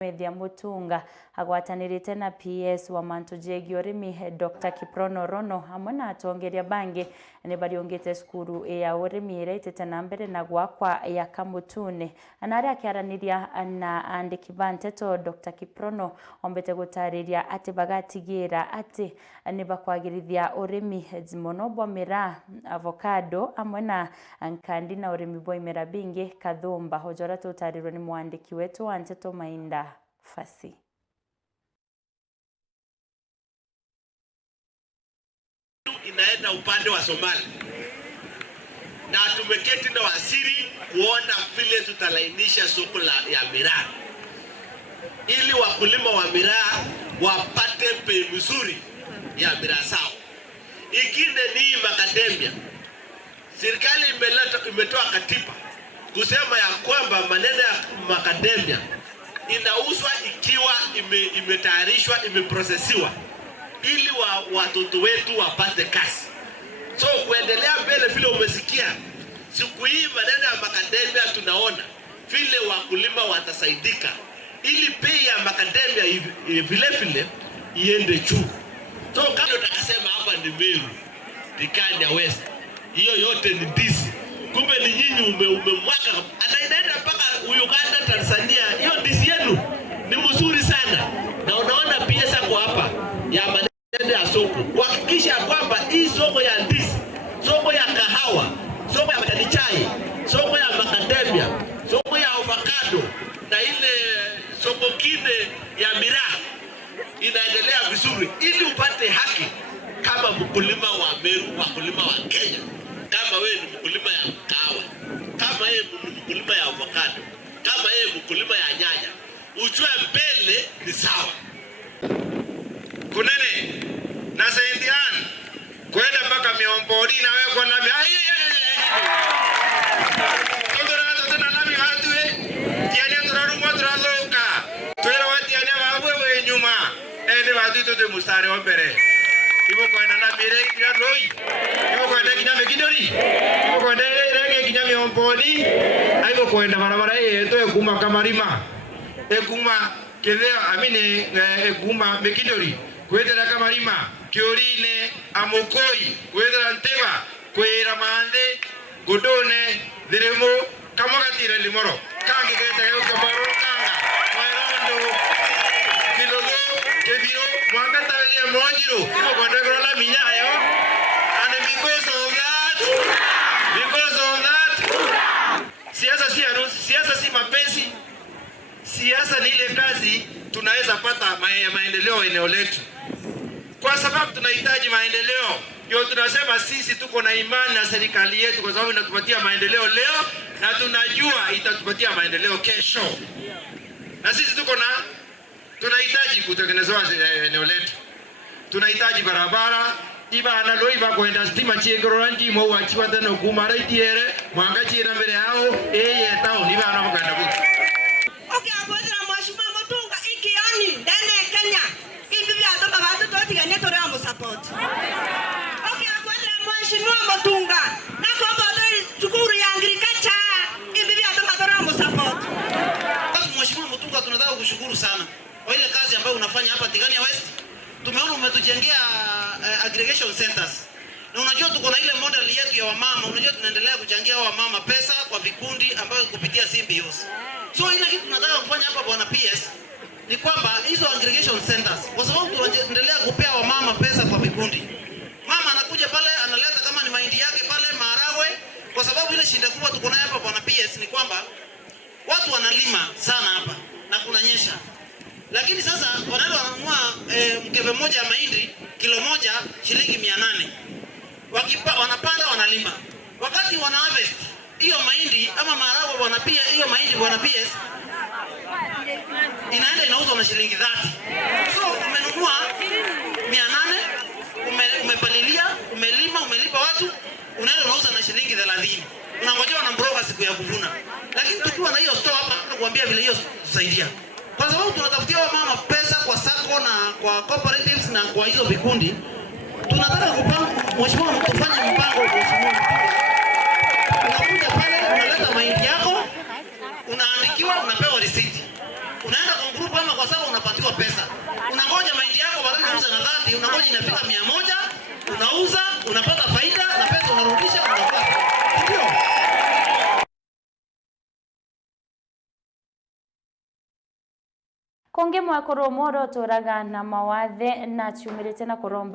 Media Mutunga agwatanirite na PS wa Mantu Jegi urimi Dr. Kiprono Rono hamwe na atongeria bangi ni bariongete skuru ya urimi iretete na mbere na gwakwa ya Kamutune anari akiaraniria na andiki banteto Dr. Kiprono ombete gutariria ati bagatigira ati ni bakwagirithia urimi zimono bomera avocado hamwe na nkandi na urimi boimera bingi Kathumba hojora tutarirwo ni mwandiki wetu Anteto Mainda Fasi. Inaenda upande wa Somali na tumeketi na waziri kuona vile tutalainisha soko ya miraa ili wakulima wa miraa wapate bei mzuri ya miraa sawa. Ingine ni macadamia. Serikali imetoa katiba kusema ya kwamba maneno ya macadamia inauzwa ikiwa imetayarishwa, imeprocessiwa ili watoto wetu wapate kazi. So kuendelea mbele vile umesikia siku hii maneno ya macadamia tunaona vile wakulima watasaidika ili bei ya macadamia vile vile iende juu. So kama utakasema hapa ni Meru, Tikanya West, hiyo yote ni ndizi. Kumbe ni nyinyi umemwaka anaenda mpaka Uganda, Tanzania. Hiyo ndizi yenu ni mzuri sana. Na unaona pia sasa kwa hapa ya maneno ya soko. Kuhakikisha kwamba hii soko ya ndizi, soko ya kahawa, soko ya majani chai, soko ya macadamia, soko ya avocado na ile soko kine ya miraa inaendelea vizuri ili upate haki kama mkulima wa Meru, wakulima wa Kenya. Kama wewe ni mkulima ya kahawa, kama wewe ni mkulima ya avocado, kama wewe ni mkulima ya nyanya, ujue mbele ni sawa. Kunene na Saindian kwenda mpaka Miomboni na wewe kwa nami de mustari wa mbere ibo kwenda na mbere kira loi ibo kwenda kinya mekidori ibo kwenda rege kinya Miomboni aibo kwenda barabara yetu ekuma Kamarima ekuma kethea amine ekuma mekidori kwenda Kamarima Kiorine Amokoi kwenda Nteba kwera Mande Godone Diremo Kamagatira Limoro kange kete Kamaro kanga Mairondo Kilogo Kebio Mwangata William Mwanjiru kwa ndogola minyayo. And because of that siasa si mapenzi. Siasa ni ile kazi tunaweza pata maendeleo eneo letu. Kwa sababu tunahitaji maendeleo. Ndio tunasema sisi tuko na imani na serikali yetu kwa sababu inatupatia maendeleo leo na tunajua itatupatia maendeleo kesho. Na sisi tunahitaji kutengenezwa eneo letu. Tunahitaji barabara iba analo iba kwenda stima chiegoranji mo wachiwa tena kumara itiere mwangachi na mbele yao town iba ana kwenda huko. Okay, abodra Mheshimiwa Mutunga ikiani ndene Kenya ibibi atoka watu toti gani toramo support. Okay, abodra Mheshimiwa Mutunga na kwa bodori shukuru ya agriculture ibibi atoka toramo support. Mheshimiwa Mutunga tunataka kushukuru sana kwa ile kazi ambayo unafanya hapa Tigania West. Tumeona umetujengea aggregation centers. Na unajua tuko na ile model yetu ya wamama, unajua tunaendelea kuchangia wamama pesa kwa vikundi ambayo kupitia CBOs. So ile kitu tunataka kufanya hapa bwana PS ni kwamba hizo aggregation centers, kwa sababu tunaendelea kupea wamama pesa kwa vikundi. Mama anakuja pale analeta kama ni mahindi yake pale maharagwe, kwa sababu ile shinda kubwa tuko nayo hapa bwana PS ni kwamba watu wanalima sana hapa na kunanyesha. Lakini sasa wanaenda wananunua mkebe moja ya mahindi kilo moja shilingi 800. Wanapanda wanalima. Wakati wana harvest hiyo mahindi ama maharagwe bwana pia hiyo mahindi bwana PS inaenda inauzwa na shilingi 30. So umenunua 800, umepalilia, umelima, umelipa watu, unaenda unauza na shilingi 30. Unangojea na mbroka siku ya kuvuna. Lakini tukiwa na hiyo store hapa nakuambia vile hiyo tusaidia. Kwa sababu tunatafutia wamama pesa kwa sako na kwa cooperatives na kwa hizo vikundi. Tunataka kupanga Mheshimiwa mtufanye mpango Mheshimiwa. Unakuja pale unaleta mahindi yako, unaandikiwa, unapewa receipt. Unaenda kwa group kukwama kwa sababu unapatiwa pesa. Unangoja mahindi yako badala unauza na 30, unangoja inafika 100, unauza, unapata faida na pesa unarudisha unakula. Ndio. Konge mwakoro moro toraga na mawathe na chumirite na kuromba